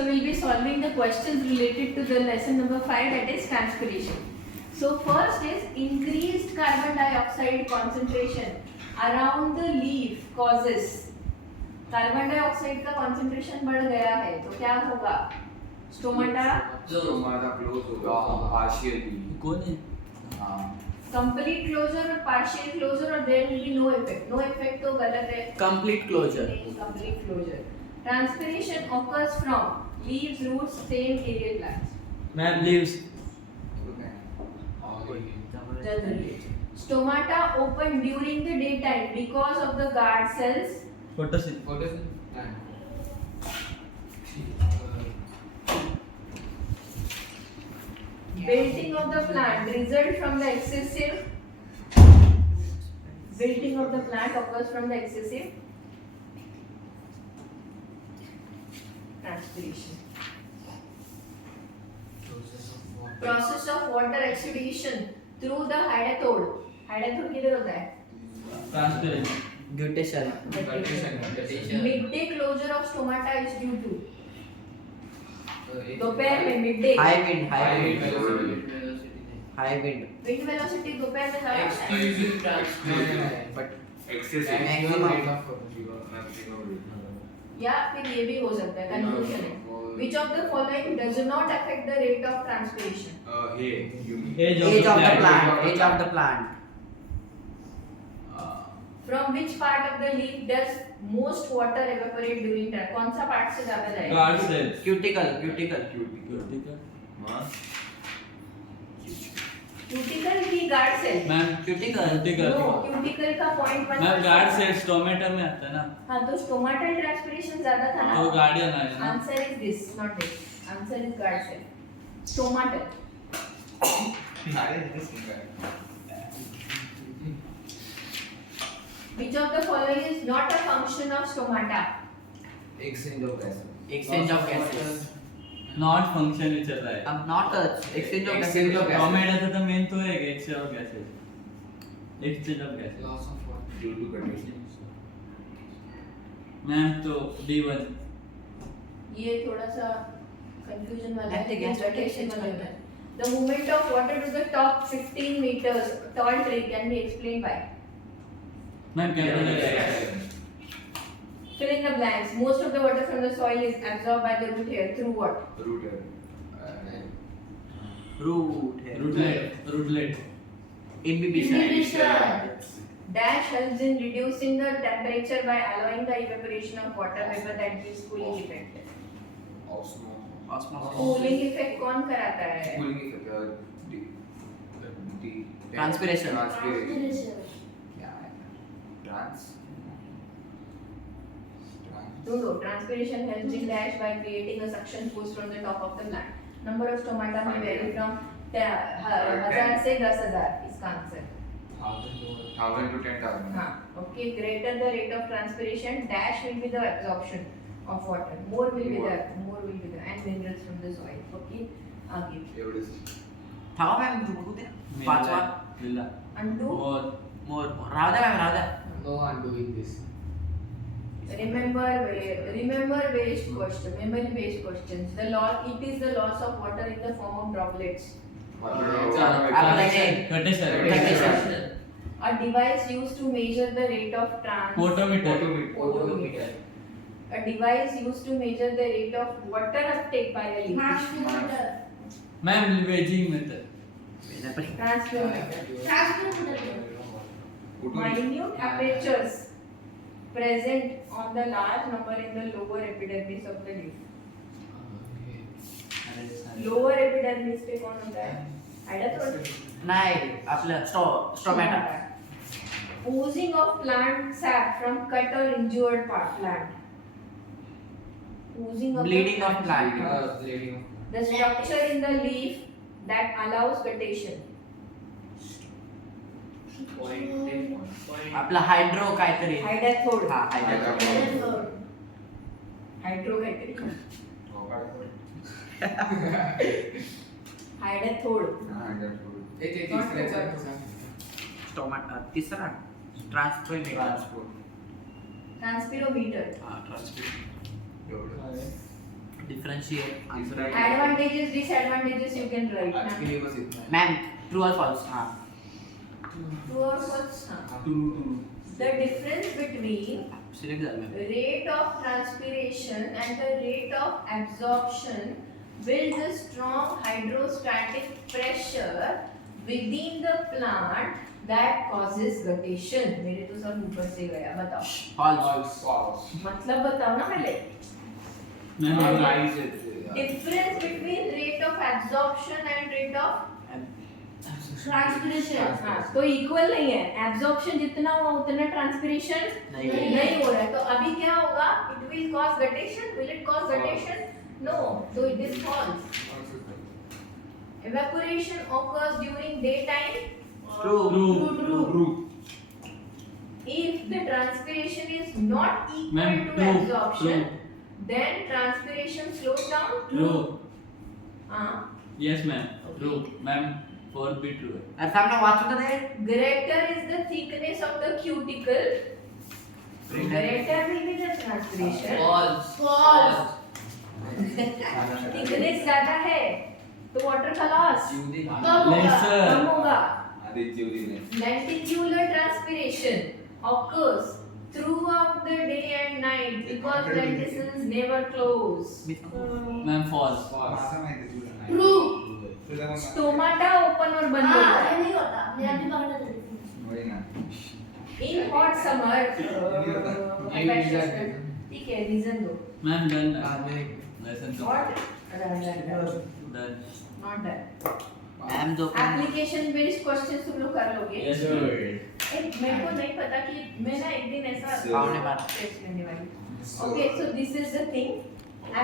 So we'll be solving the questions related to the lesson number 5, that is transpiration. So first is increased carbon dioxide concentration around the leaf causes. Carbon dioxide का concentration बढ़ गया है तो क्या होगा? Stomata close होगा partially. कौन है? कंप्लीट क्लोजर और पार्शियल क्लोजर और there will be no effect. No effect तो गलत है. Complete closure. Complete closure. Transpiration occurs from leaves, roots, stem, aerial plants. Ma'am leaves. Generally. Stomata open during the daytime because of the guard cells. Photosynthesis. Wilting of the plant result from the excessive. Wilting of the plant occurs from the excessive transpiration. Process of water exudation through the hydathode. Hydathode किधर होता है? Transparent. ग्लूटेशन. Midday closure of stomata is due to. दोपहर में midday. High wind. High wind. Wind velocity दोपहर में ज़्यादा होता है. बट एक्सेसिव या फिर ये भी हो सकता है. कंफ्यूजन है. Which of the following does not affect the rate of transpiration? Age of the plant. Age of the plant. From which part of the leaf does most water evaporate during time? कौन सा part से ज़्यादा जाएगा? Guard cell. Cuticle. Cuticle की guard cell. Ma'am cuticle. No, cuticle का point 1. Ma'am guard cell stomata में आता है ना. हाँ तो stomatal transpiration ज़्यादा था ना. तो गार्डियन आया ना. Answer is this, not this. Answer is guard cell. Stomatal. Which of the following is not a function of stomata? Exchange of gas. Exchange of gases. Not function ही चल रहा है. अब not exchange of Exchange of gases. टोमेटो तो main तो है exchange of gases. Exchange of gases. Loss of water due to condition. Ma'am तो D1. ये थोड़ा सा confusion वाला है. Let the gas Rotation वाला है. The movement of water to the top 15 meters tall tree can be explained by. Ma'am capillary. Fill in the blanks. Most of the water from the soil is absorbed by the root hair through what? Root है. Root है. Rootlet. Inhibition. Dash helps in reducing the temperature by allowing the evaporation of water vapor that gives cooling effect. Osmosis. Cooling effect कौन कराता है? Cooling Transpiration. क्या है? Trans. ढूंढो. Transpiration helps in dash by creating a suction force from the top of the plant. Number of stomata may vary from 1000 से 10,000. इसका answer. 1000 to 10,000. हाँ. Okay. Greater the rate of transpiration, dash will be the absorption of water. More will be the and minerals from the soil. Okay. आगे. एवढेच. थांबा ma'am बघू दे. पाचवा. मिला. Undo. मोर. राहू द्या मॅम राहू द्या. No undoing this. Remember based question. Memory based questions. It is the loss of water in the form of droplets. Rotation. A device used to measure the rate of Photometer. Photometer. A device used to measure the rate of water uptake by a leaf. Ma'am waging method. Transfer. Minute apertures present on the large number in the lower epidermis of the leaf. Lower epidermis पे कौन होता है? Hydathode. नाही आपलं stomata. Oozing of plant sap from cut or injured plant. Oozing of Bleeding of plant. The structure in the leaf that allows guttation. आपलं hydro काहीतरी. Hydathode. हा hydro. Hydro काहीतरी. Hydathode. स्टोमॅटा. तिसरा ट्रान्सपोर्ट. Transpirometer. हा transport. Differentiate answer Advantages, disadvantages you can write. आज के ना. लिए बस इतना है. मैम ट्रू और फॉल्स हाँ True or false? हाँ. True. The difference between select कर ma'am rate of transpiration and the rate of absorption builds a strong hydrostatic pressure within the plant that causes guttation. मेरे तो सब ऊपर से गया. बताओ. False False. मतलब बताओ ना पहले. मैं और बोल रहा Rise it. Difference between rate of absorption and rate of transpiration. हाँ, तो इक्वल नहीं है. एब्जॉर्प्शन जितना हुआ उतना ट्रांसपिरेशन नहीं हो रहा है. तो अभी क्या होगा? It will cause guttation. Will it cause guttation? No. तो it is false. Evaporation occurs during daytime True. if the transpiration is not equal Ma'am, to true, absorption. Then transpiration slows down. True. हाँ. Yes, ma'am. True. Ma'am, 4 be true. अरे सामने वाचू तो दे Greater is the thickness of the cuticle. Greater will be the transpiration. False. Thickness ज्यादा है तो water का loss Lesser. कम होगा. Lenticular transpiration occurs throughout the day and night because lenticels never close. Ma'am, false. True. Stomata open और बंद हाँ होता ये है. नहीं होता. मेरा भी पकड़ा था difference. In hot summer. reason. ठीक है reason दो. Ma'am, done. Lesson What? done. Not done. Ma'am जो Application based questions तुम लोग कर लोगे. Yes, sir. मेरे को नहीं पता कि मैं ना एक दिन ऐसा Sir. आवने बात टेस्ट लेने वाली. Okay, so this is the thing.